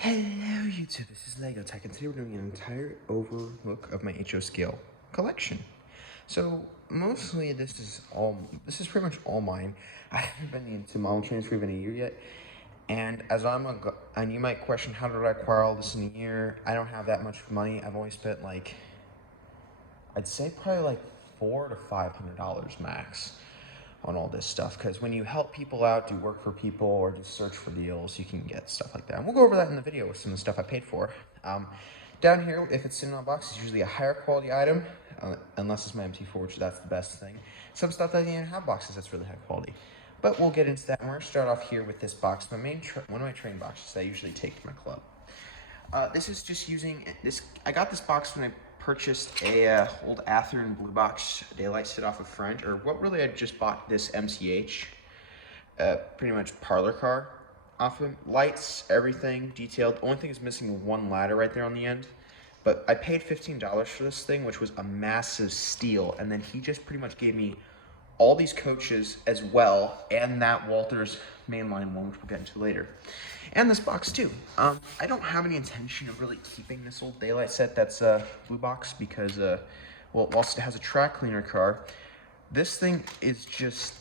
Hello YouTube, this is Lego Tech, and today we're doing an entire overlook of my HO scale collection. So mostly this is pretty much all mine. I haven't been into model trains for even a year yet, and and you might question, how did I acquire all this in a year? I don't have that much money. I've only spent I'd say probably like $400 to $500 max on all this stuff, because when you help people out, do work for people, or just search for deals, you can get stuff like that. And we'll go over that in the video with some of the stuff I paid for. Down here, if it's sitting on a box, it's usually a higher quality item, unless it's my MT4, which that's the best thing. Some stuff doesn't even have boxes that's really high quality. But we'll get into that, and we're going to start off here with this box, one of my train boxes that I usually take to my club. This is just using this. I got this box when I purchased a old Athearn blue box daylight set off a friend, or what really I just bought this MCH, pretty much parlor car off of lights, everything detailed. The only thing is missing one ladder right there on the end. But I paid $15 for this thing, which was a massive steal, and then he just pretty much gave me all these coaches as well, and that Walters mainline one, which we'll get into later. And this box too. I don't have any intention of really keeping this old daylight set that's blue box, because well, whilst it has a track cleaner car, this thing is just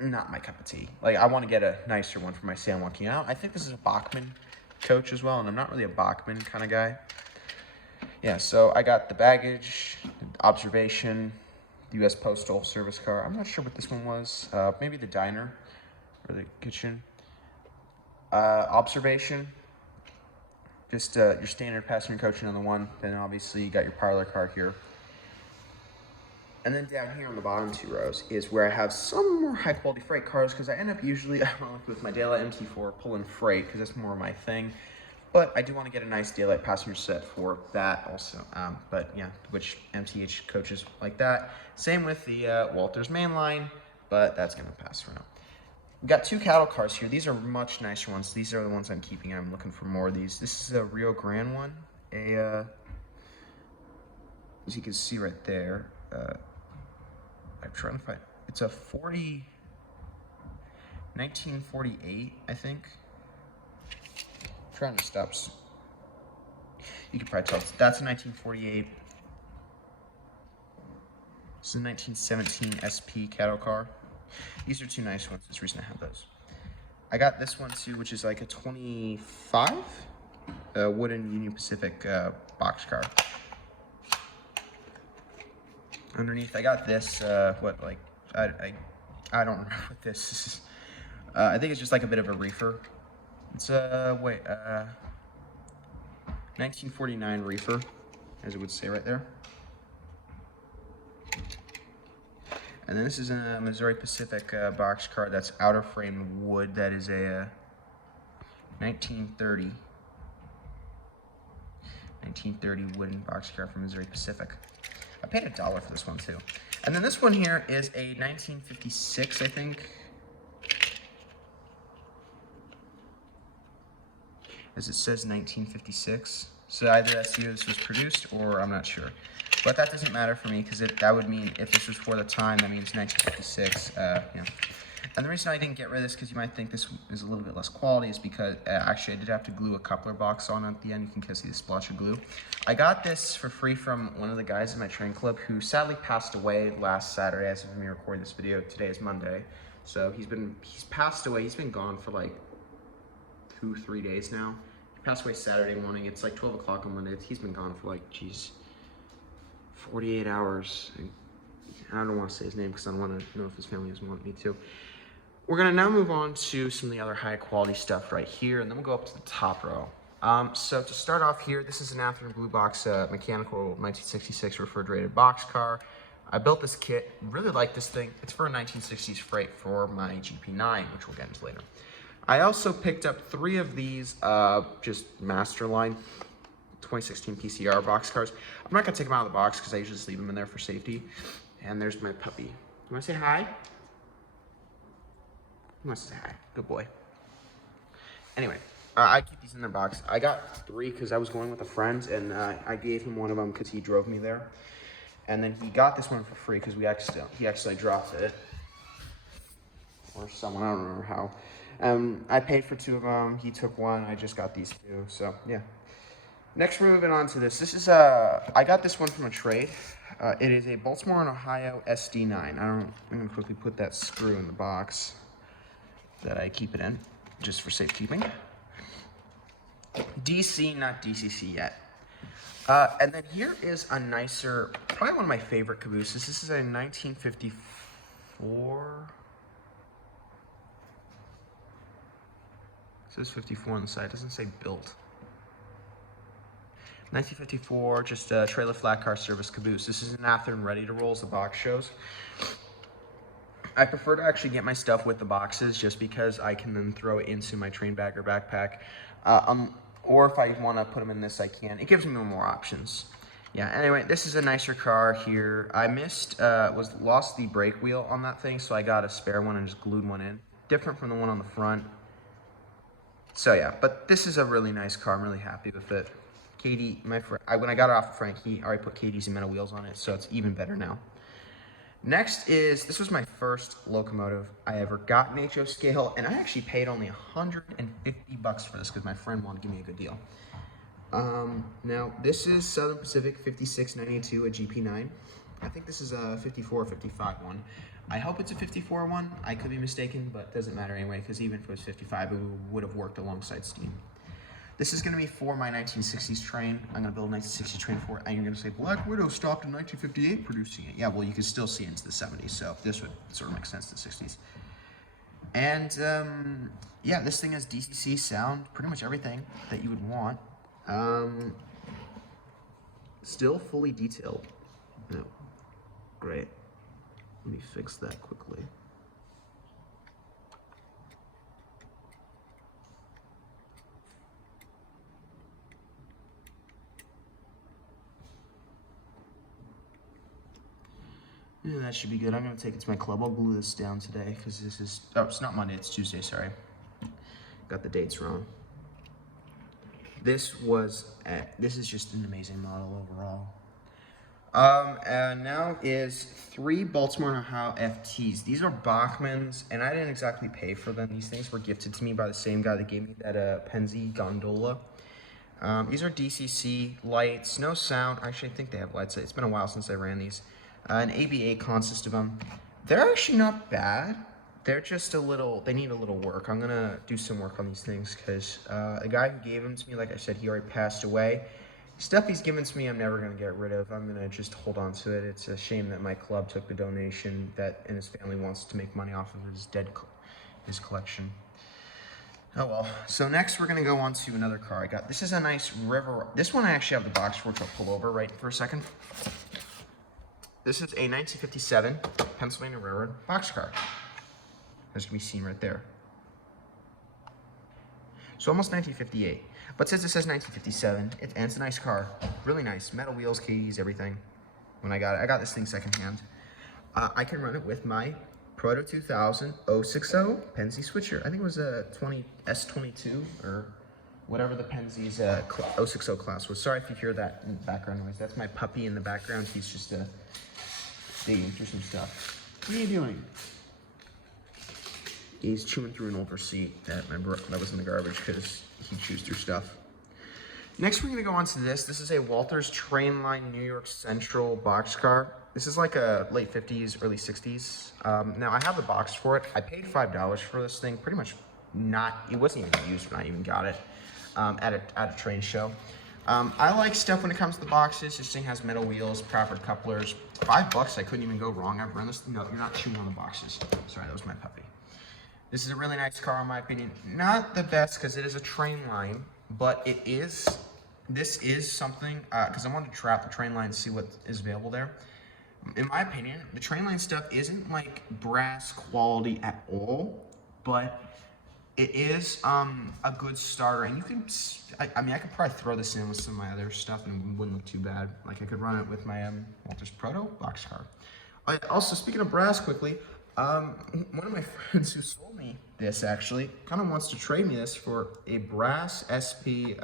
not my cup of tea. Like, I want to get a nicer one for my San Joaquin. I think this is a Bachmann coach as well, and I'm not really a Bachmann kind of guy. Yeah, so I got the baggage, observation, U.S. Postal Service car. I'm not sure what this one was. Maybe the diner or the kitchen. Observation, just your standard passenger coach on the one. Then obviously you got your parlor car here. And then down here on the bottom two rows is where I have some more high quality freight cars, because I end up usually with my daylight MT4 pulling freight, because that's more my thing. But I do want to get a nice daylight passenger set for that also. But yeah, which MTH coaches like that. Same with the Walters mainline, but that's going to pass for now. We've got two cattle cars here. These are much nicer ones. These are the ones I'm keeping. I'm looking for more of these. This is a Rio Grande one. As you can see right there, I'm trying to find, it's a 1948, I think. I'm trying to stop. You can probably tell. That's a 1948. This is a 1917 SP cattle car. These are two nice ones. It's the reason I have those. I got this one too, which is like a 25 wooden Union Pacific box car. Underneath, I got this. I don't remember what this is. I think it's just like a bit of a reefer. It's 1949 reefer, as it would say right there. And then this is a Missouri Pacific box car that's outer frame wood. That is a 1930 wooden box car from Missouri Pacific. I paid $1 for this one too. And then this one here is a 1956, I think. As it says 1956. So either that's the year this was produced, or I'm not sure. But that doesn't matter for me, because that would mean if this was for the time, that means 1956. Yeah. And the reason I didn't get rid of this, because you might think this is a little bit less quality, is because actually I did have to glue a coupler box on at the end. You can see the splotch of glue. I got this for free from one of the guys in my train club, who sadly passed away last Saturday. As of me recording this video, today is Monday. So he's passed away. He's been gone for like 2-3 days now. He passed away Saturday morning. It's like 12 o'clock on Monday. He's been gone for like, geez, 48 hours. I don't want to say his name because I don't want to know if his family doesn't want me to. We're going to now move on to some of the other high quality stuff right here, and then we'll go up to the top row. So to start off here, this is an Athearn Blue Box mechanical 1966 refrigerated box car. I built this kit, really like this thing. It's for a 1960s freight for my GP9, which we'll get into later. I also picked up 3 of these just Masterline 2016 PCR box cars. I'm not gonna take them out of the box because I usually just leave them in there for safety. And there's my puppy. You wanna say hi? He wants to say hi. Good boy. Anyway, I keep these in their box. I got 3 because I was going with a friend, and I gave him one of them because he drove me there. And then he got this one for free because he accidentally dropped it. Or someone, I don't remember how. I paid for 2 of them. He took one. I just got these 2. So yeah. Next, we're moving on to this. This is I got this one from a trade. It is a Baltimore and Ohio SD9. I'm gonna quickly put that screw in the box that I keep it in, just for safekeeping. DC, not DCC yet. And then here is a nicer, probably one of my favorite cabooses. This is a 1954. It says 54 on the side. It doesn't say built. 1954, just a trailer flat car service caboose. This is an Athearn ready to roll, as the box shows. I prefer to actually get my stuff with the boxes just because I can then throw it into my train bag or backpack. Or if I want to put them in this, I can. It gives me more options. Yeah, anyway, this is a nicer car here. I lost the brake wheel on that thing, so I got a spare one and just glued one in. Different from the one on the front. So yeah, but this is a really nice car. I'm really happy with it. Katie, my friend, when I got it off of Frank, he already put Katie's and metal wheels on it, so it's even better now. Next this was my first locomotive I ever got in HO scale, and I actually paid only 150 bucks for this because my friend wanted to give me a good deal. Now, this is Southern Pacific 5692, a GP9. I think this is a 54 or 55 one. I hope it's a 54 one. I could be mistaken, but it doesn't matter anyway, because even if it was 55, it would have worked alongside Steam. This is going to be for my 1960s train. I'm going to build a 1960s train for it, and you're going to say, Black Widow stopped in 1958 producing it. Yeah, well, you can still see it into the 70s, so this would sort of make sense in the 60s. And, yeah, this thing has DCC sound, pretty much everything that you would want. Still fully detailed. No. Great. Let me fix that quickly. Yeah, that should be good. I'm going to take it to my club. I'll glue this down today because this is... Oh, it's not Monday. It's Tuesday. Sorry. Got the dates wrong. This is just an amazing model overall. And now is 3 Baltimore and Ohio FTs. These are Bachmann's, and I didn't exactly pay for them. These things were gifted to me by the same guy that gave me that Penzi gondola. These are DCC lights, no sound. Actually, I think they have lights. It's been a while since I ran these. An ABA consist of them. They're actually not bad. They're just they need a little work. I'm gonna do some work on these things because the guy who gave them to me, like I said, he already passed away. Stuff he's given to me, I'm never gonna get rid of. I'm gonna just hold on to it. It's a shame that my club took the donation and his family wants to make money off of his collection. Oh well. So next we're gonna go on to another car I got. This is a nice river. This one I actually have the box for, which I'll pull over right for a second. This is a 1957 Pennsylvania Railroad boxcar. As can be seen right there. So almost 1958. But since it says 1957, and it's a nice car. Really nice. Metal wheels, keys, everything. When I got this thing secondhand. I can run it with my Proto 2000 060 Penzi switcher. I think it was a S22 or whatever the Penzi's 060 class was. Sorry if you hear that in the background noise. That's my puppy in the background. He's just digging through some stuff. What are you doing? He's chewing through an older seat that was in the garbage because he chews through stuff. Next, we're going to go on to this. This is a Walters Trainline New York Central boxcar. This is like a late 50s, early 60s. Now, I have the box for it. I paid $5 for this thing. Pretty much it wasn't even used when I even got it at a train show. I like stuff when it comes to the boxes. This thing has metal wheels, proper couplers. $5, I couldn't even go wrong. I've run this thing. No, you're not chewing on the boxes. Sorry, that was my puppy. This is a really nice car in my opinion. Not the best because it is a train line, but this is something, because I wanted to try out the train line and see what is available there. In my opinion, the train line stuff isn't like brass quality at all, but it is a good starter. And you can, I mean, I could probably throw this in with some of my other stuff and it wouldn't look too bad. Like I could run it with my Walters Proto boxcar. Also, speaking of brass quickly, one of my friends who sold me this actually kind of wants to trade me this for a brass SP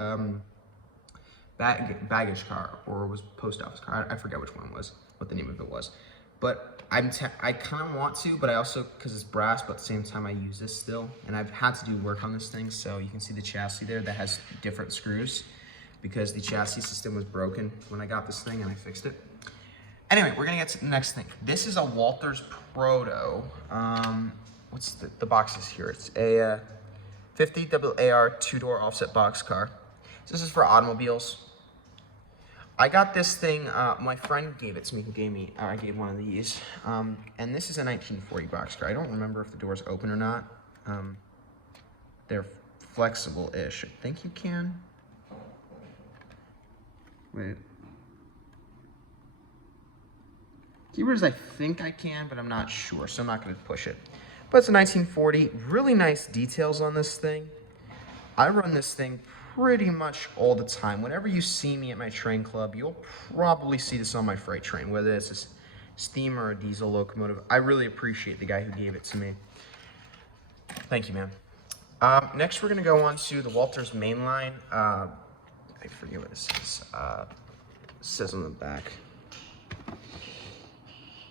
baggage car, or was post office car. I forget which one it was, what the name of it was. but I kind of want to, but I also, because it's brass, but at the same time I use this still, and I've had to do work on this thing, so you can see the chassis there that has different screws because the chassis system was broken when I got this thing and I fixed it. Anyway, we're gonna get to the next thing. This is a Walters Proto. What's the boxes here? It's a 50 AAR 2-door offset boxcar. So this is for automobiles. I got this thing, my friend gave it to me, I gave one of these. And this is a 1940 boxcar. I don't remember if the door's open or not. They're flexible-ish. I think you can. Wait. Keepers, I think I can, but I'm not sure, so I'm not gonna push it. But it's a 1940, really nice details on this thing. I run this thing pretty much all the time. Whenever you see me at my train club, you'll probably see this on my freight train, whether it's a steam or a diesel locomotive. I really appreciate the guy who gave it to me. Thank you, man. Next, we're gonna go on to the Walters mainline. I forget what this is. It says on the back.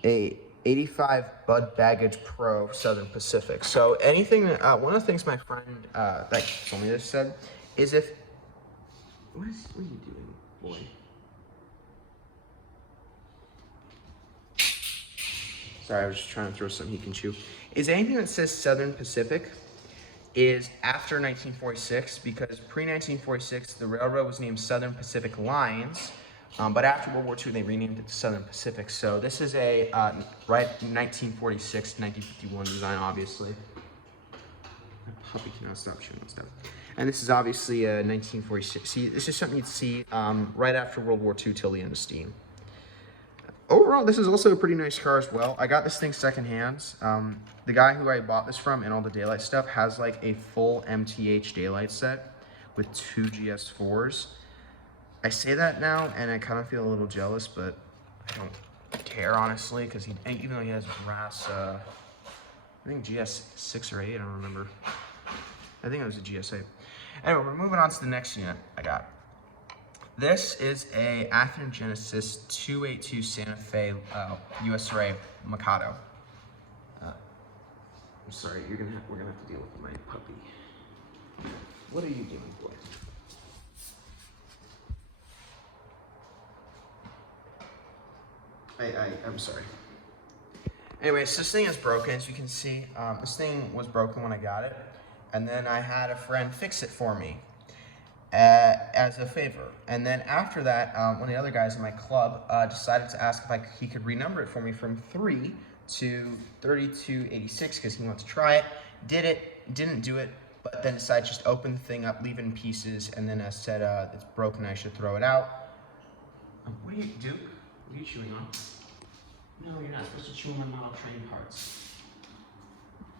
A 85 Bud Baggage Pro Southern Pacific. So anything, one of the things my friend that told me this said is if, what are you doing, boy? Sorry, I was just trying to throw something he can chew. Is anything that says Southern Pacific is after 1946, because pre-1946, the railroad was named Southern Pacific Lines, but after World War II, they renamed it to Southern Pacific. So this is a, right, 1946, 1951 design, obviously. My puppy cannot stop chewing on stuff. And this is obviously a 1946. See, this is something you'd see right after World War II till the end of steam. Overall, this is also a pretty nice car as well. I got this thing secondhand. The guy who I bought this from and all the daylight stuff has like a full MTH daylight set with 2 GS4s. I say that now and I kind of feel a little jealous, but I don't care honestly, because even though he has brass, I think GS6 or 8, I don't remember. I think it was a GS8. Anyway, we're moving on to the next unit I got. This is a Athearn Genesis 282 Santa Fe USRA Mikado. I'm sorry, we're gonna have to deal with my puppy. What are you doing, boy? I'm sorry. Anyways, this thing is broken, as you can see. This thing was broken when I got it, and then I had a friend fix it for me as a favor. And then after that, one of the other guys in my club decided to ask if he could renumber it for me from 3 to 3286 because he wanted to try it. Did it, didn't do it, but then decided to just open the thing up, leave it in pieces, and then I said it's broken, I should throw it out. What are you, Duke? What are you chewing on? No, you're not supposed to chew on my model train parts.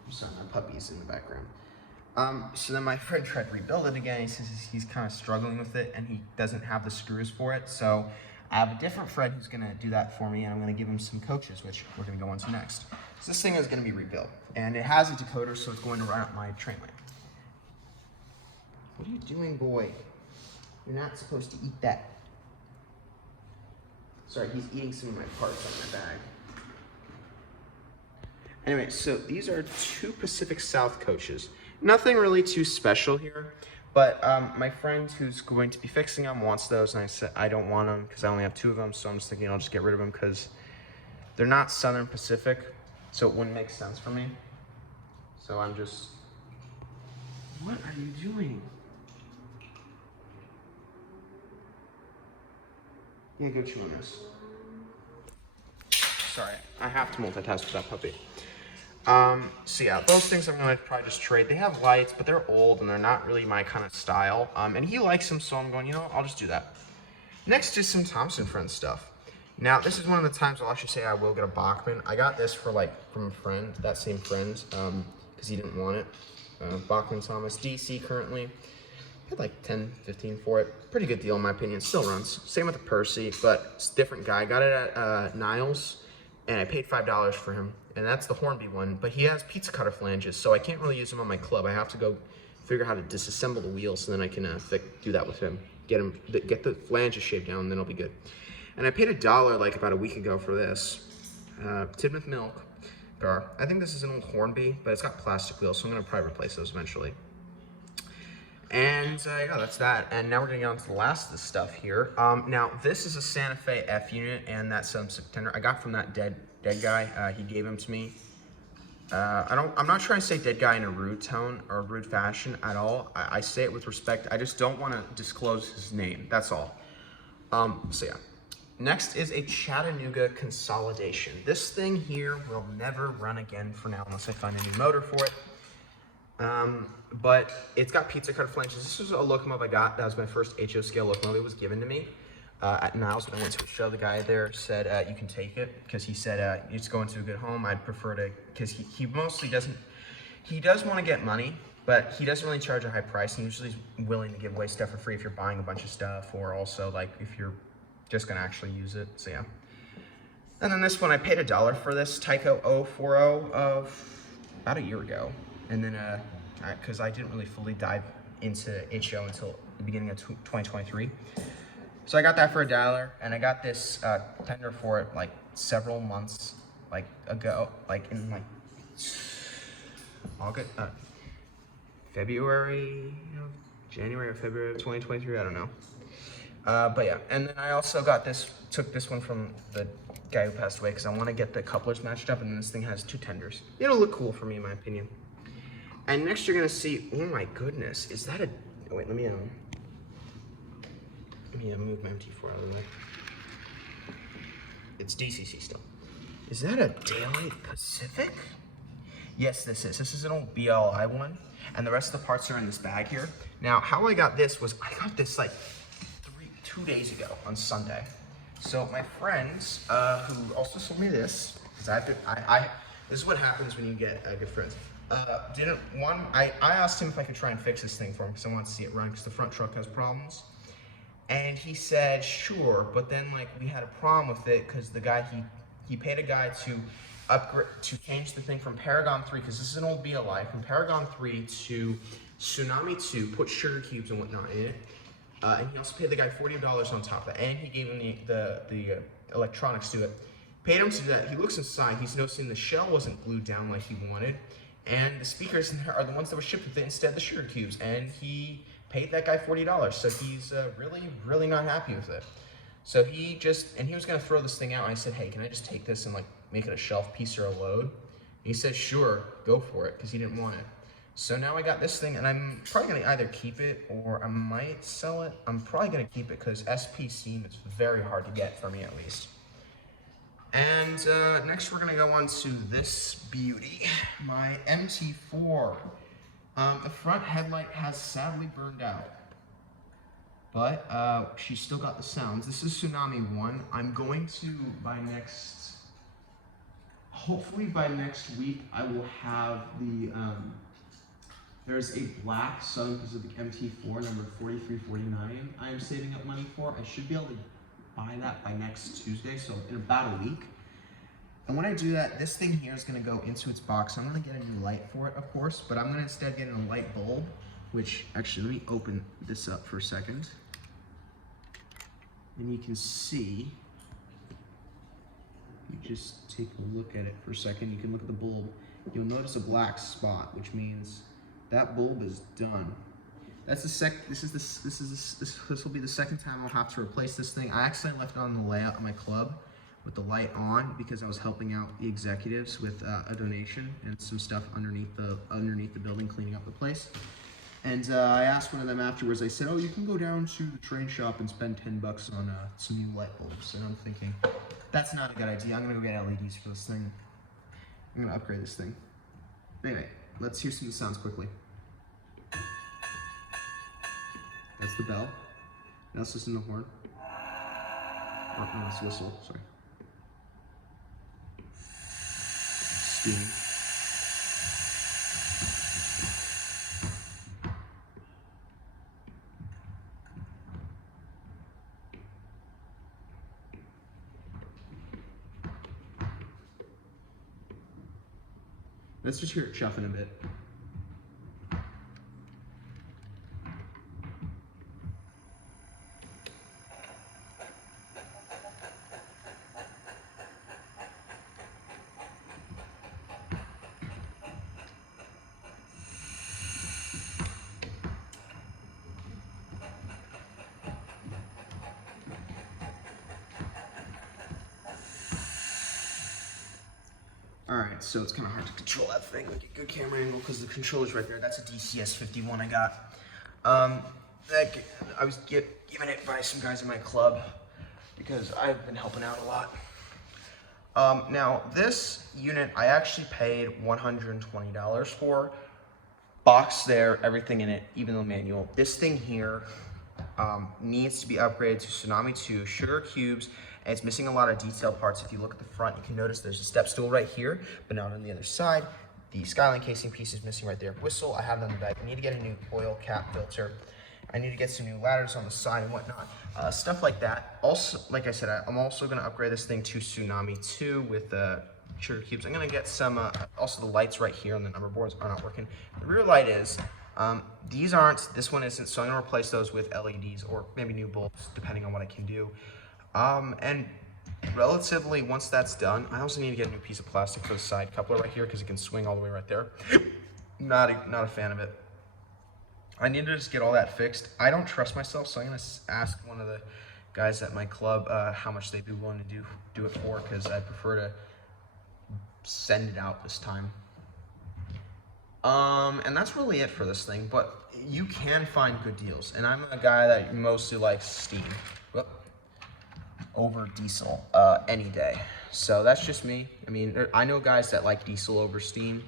I'm sorry, my puppy's in the background. So then my friend tried to rebuild it again. He says he's kind of struggling with it and he doesn't have the screws for it. So I have a different friend who's gonna do that for me, and I'm gonna give him some coaches, which we're gonna go on to next. So this thing is gonna be rebuilt, and it has a decoder, so it's going to run up my train line. What are you doing, boy? You're not supposed to eat that. Sorry, he's eating some of my parts on my bag. Anyway, so these are 2 Pacific South coaches. Nothing really too special here, but my friend who's going to be fixing them wants those, and I said I don't want them because I only have 2 of them, so I'm just thinking I'll just get rid of them because they're not Southern Pacific, so it wouldn't make sense for me. So I'm just... What are you doing? Yeah, go chew on this. Sorry, I have to multitask with that puppy. So yeah, those things I'm gonna probably just trade. They have lights, but they're old and they're not really my kind of style. And he likes them, so I'm going, you know what, I'll just do that. Next is some Thompson Friends stuff. Now, this is one of the times I'll actually say I will get a Bachmann. I got this for from a friend, that same friend, because he didn't want it. Bachmann Thomas, DC currently. I paid like 10, 15 for it. Pretty good deal in my opinion, still runs. Same with the Percy, but it's a different guy. Got it at Niles, and I paid $5 for him. And that's the Hornby one, but he has pizza cutter flanges, so I can't really use them on my club. I have to go figure out how to disassemble the wheels, so then I can do that with him. Get the flanges shaved down, and then it'll be good. And I paid $1 like about a week ago for this. Tidmouth milk car. I think this is an old Hornby, but it's got plastic wheels, so I'm gonna probably replace those eventually. And yeah, that's that. And now we're gonna get on to the last of the stuff here. Now this is a Santa Fe F unit, and that's some tender I got from that dead guy. He gave him to me. I'm not trying to say dead guy in a rude tone or rude fashion at all. I say it with respect. I just don't want to disclose his name. That's all. So yeah. Next is a Chattanooga consolidation. This thing here will never run again for now unless I find a new motor for it. But it's got pizza cutter flanges. This was a locomotive I got. That was my first HO scale locomotive. It was given to me at Niles when I went to a show. The guy there said, you can take it, because he said, it's going to a good home. I'd prefer to, because he mostly doesn't, he does want to get money, but he doesn't really charge a high price. He usually is willing to give away stuff for free if you're buying a bunch of stuff, or also like if you're just going to actually use it. So yeah. And then this one, I paid $1 for this Tyco 040 of about a year ago. And then, because I didn't really fully dive into HO until the beginning of 2023. So I got that for $1, and I got this tender for it like several months ago, like in like August, January or February of 2023, I don't know. But yeah, and then I also got this, took this one from the guy who passed away because I want to get the couplers matched up, and then this thing has 2 tenders. It'll look cool for me, in my opinion. And next you're gonna see, oh my goodness, is that a, oh wait, let me move my MT4 out of the way. It's DCC still. Is that a Daily Pacific? Yes, this is. This is an old BLI one, and the rest of the parts are in this bag here. Now, how I got this was, I got this like 2 days ago on Sunday. So my friends, who also sold me this, because this is what happens when you get good friends. I asked him if I could try and fix this thing for him because I wanted to see it run because the front truck has problems. And he said, sure, but then like we had a problem with it because the guy, he paid a guy to upgrade, to change the thing from Paragon 3, because this is an old BLI, from Paragon 3 to Tsunami 2, put sugar cubes and whatnot in it. And he also paid the guy $40 on top of that, and he gave him the electronics to it. Paid him to do that. He looks inside, he's noticing the shell wasn't glued down like he wanted, and the speakers in there are the ones that were shipped with it instead of the sugar cubes, and he paid that guy $40, so he's really not happy with it. So he was gonna throw this thing out, and I said, hey, can I just take this and like make it a shelf piece or a load? And he said, sure, go for it, because he didn't want it. So now I got this thing, and I'm probably gonna either keep it or I might sell it. I'm probably gonna keep it because SP Steam is very hard to get for me at least. And next we're gonna go on to this beauty, my MT4. The front headlight has sadly burned out, but she's still got the sounds. This is Tsunami 1. I'm going to, hopefully by next week, I will have the, there's a black Southern Pacific MT4 number 4349 I am saving up money for. I should be able to buy that by next Tuesday, so in about a week. And when I do that, this thing here is going to go into its box. I'm going to get a new light for it, of course, but I'm going to instead get a light bulb, which, actually, let me open this up for a second. And you can see, you just take a look at it for a second, you can look at the bulb. You'll notice a black spot, which means that bulb is done. That's the this will be the second time I'll have to replace this thing. I accidentally left it on the layout of my club with the light on because I was helping out the executives with a donation and some stuff underneath the building, cleaning up the place. And I asked one of them afterwards, I said, oh, you can go down to the train shop and spend $10 on some new light bulbs. And I'm thinking, that's not a good idea. I'm gonna go get LEDs for this thing. I'm gonna upgrade this thing. Anyway, let's hear some of the sounds quickly. That's the bell. Now let's listen to the horn. Oh, no, it's the whistle, sorry. Steam. Let's just hear it chuffing a bit. Alright, so it's kind of hard to control that thing, like a good camera angle, because the controller's right there. That's a DCS 51 I got. I was given it by some guys in my club, because I've been helping out a lot. Now, this unit I actually paid $120 for. Box there, everything in it, even the manual. This thing here needs to be upgraded to Tsunami 2, sugar cubes, and it's missing a lot of detailed parts. If you look at the front, you can notice there's a step stool right here, but not on the other side. The Skyline casing piece is missing right there. Whistle, I have them in the bag. I need to get a new oil cap filter. I need to get some new ladders on the side and whatnot. Stuff like that. Also, like I said, I'm also going to upgrade this thing to Tsunami 2 with sugar cubes. I'm going to get some, also the lights right here on the number boards are not working. The rear light is, these aren't, this one isn't, so I'm going to replace those with LEDs or maybe new bulbs, depending on what I can do. And relatively, once that's done, I also need to get a new piece of plastic for the side coupler right here because it can swing all the way right there. Not a fan of it. I need to just get all that fixed. I don't trust myself, so I'm going to ask one of the guys at my club how much they'd be willing to do it for, because I prefer to send it out this time. And that's really it for this thing, but you can find good deals. And I'm a guy that mostly likes steam over diesel any day. So that's just me. I mean, I know guys that like diesel over steam,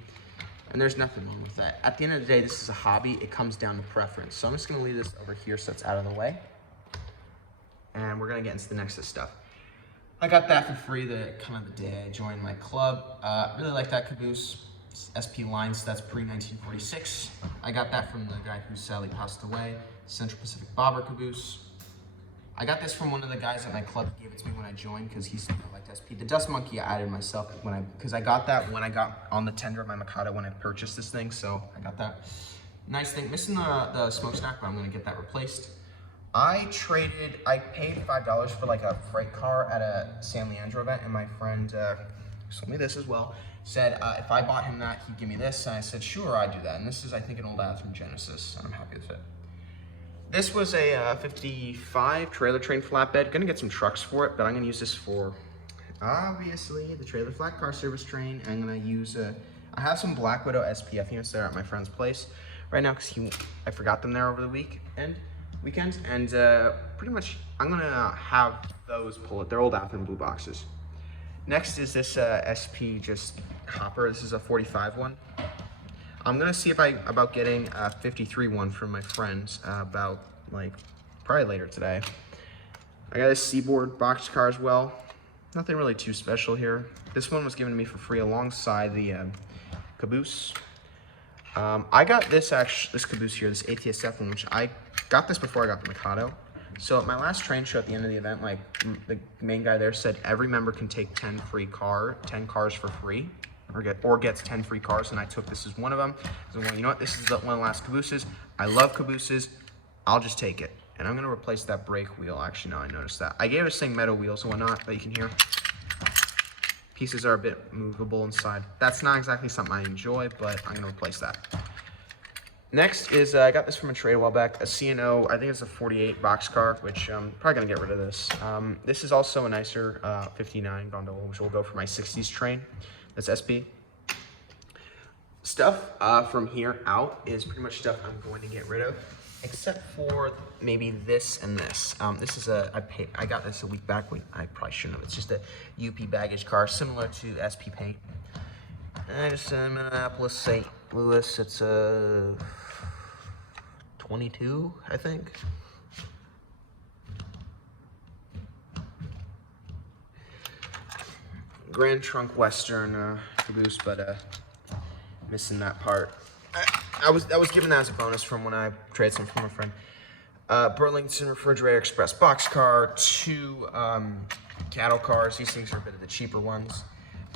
and there's nothing wrong with that. At the end of the day, this is a hobby. It comes down to preference. So I'm just gonna leave this over here so it's out of the way. And we're gonna get into the next stuff. I got that for free the day I joined my club. Really like that caboose. It's SP lines, that's pre-1946. I got that from the guy who sadly passed away. Central Pacific Bobber caboose. I got this from one of the guys at my club. He gave it to me when I joined because he said I liked SP. The Dust Monkey I added myself because I got that when I got on the tender of my Mikado when I purchased this thing, so I got that. Nice thing. Missing the smokestack, but I'm gonna get that replaced. I paid $5 for like a freight car at a San Leandro event, and my friend sold me this as well. Said if I bought him that, he'd give me this, and I said sure, I'd do that. And this is, I think, an old Athearn Genesis, and I'm happy with it. This was a 55 trailer train flatbed. Gonna get some trucks for it, but I'm gonna use this for, obviously, the trailer flat car service train. I'm gonna use, I have some Black Widow SPF units there at my friend's place right now because I forgot them there over the weekend, and pretty much I'm gonna have those pull it. They're old Athearn blue boxes. Next is this SP just hopper. This is a 45 one. I'm gonna see about getting a 53 one from my friends about probably later today. I got a Seaboard box car as well. Nothing really too special here. This one was given to me for free alongside the caboose. I got this caboose here, this ATSF one, which I got this before I got the Mikado. So at my last train show at the end of the event, the main guy there said every member can take 10 cars for free, or gets 10 free cars, and I took this as one of them. So, well, you know what, this is one of the last cabooses. I love cabooses, I'll just take it. And I'm gonna replace that brake wheel. Actually, now I noticed that. I gave it same metal wheels and whatnot, but you can hear pieces are a bit movable inside. That's not exactly something I enjoy, but I'm gonna replace that. Next is, I got this from a trade a while back, a C&O, I think it's a 48 boxcar, which I'm probably gonna get rid of this. This is also a nicer 59 gondola, which will go for my 60s train. That's SP. Stuff from here out is pretty much stuff I'm going to get rid of, except for maybe this and this. This is I got this a week back. I probably shouldn't have. It's just a UP baggage car, similar to SP paint. And it's Minneapolis, St. Louis. It's a 22, I think. Grand Trunk Western caboose, but missing that part. I was given that as a bonus from when I traded some from a friend. Burlington Refrigerator Express boxcar, 2 cattle cars. These things are a bit of the cheaper ones.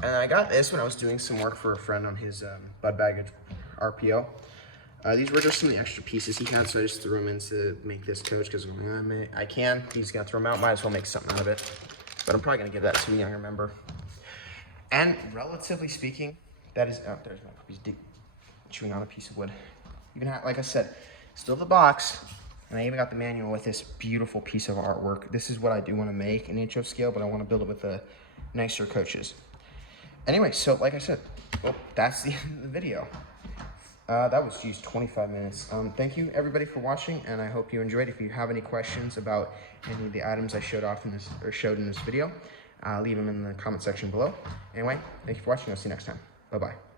And I got this when I was doing some work for a friend on his Bud Baggage RPO. These were just some of the extra pieces he had, so I just threw them in to make this coach because I can. He's gonna throw them out. Might as well make something out of it. But I'm probably gonna give that to a younger member. And relatively speaking, that is, oh, there's my puppy's chewing on a piece of wood. Even like I said, still the box, and I even got the manual with this beautiful piece of artwork. This is what I do want to make in HO scale, but I want to build it with nicer coaches. Anyway, so like I said, well, that's the end of the video. That was, geez, 25 minutes. Thank you everybody for watching, and I hope you enjoyed. If you have any questions about any of the items I showed off in this, or showed in this video, leave them in the comment section below. Anyway, thank you for watching. I'll see you next time. Bye-bye.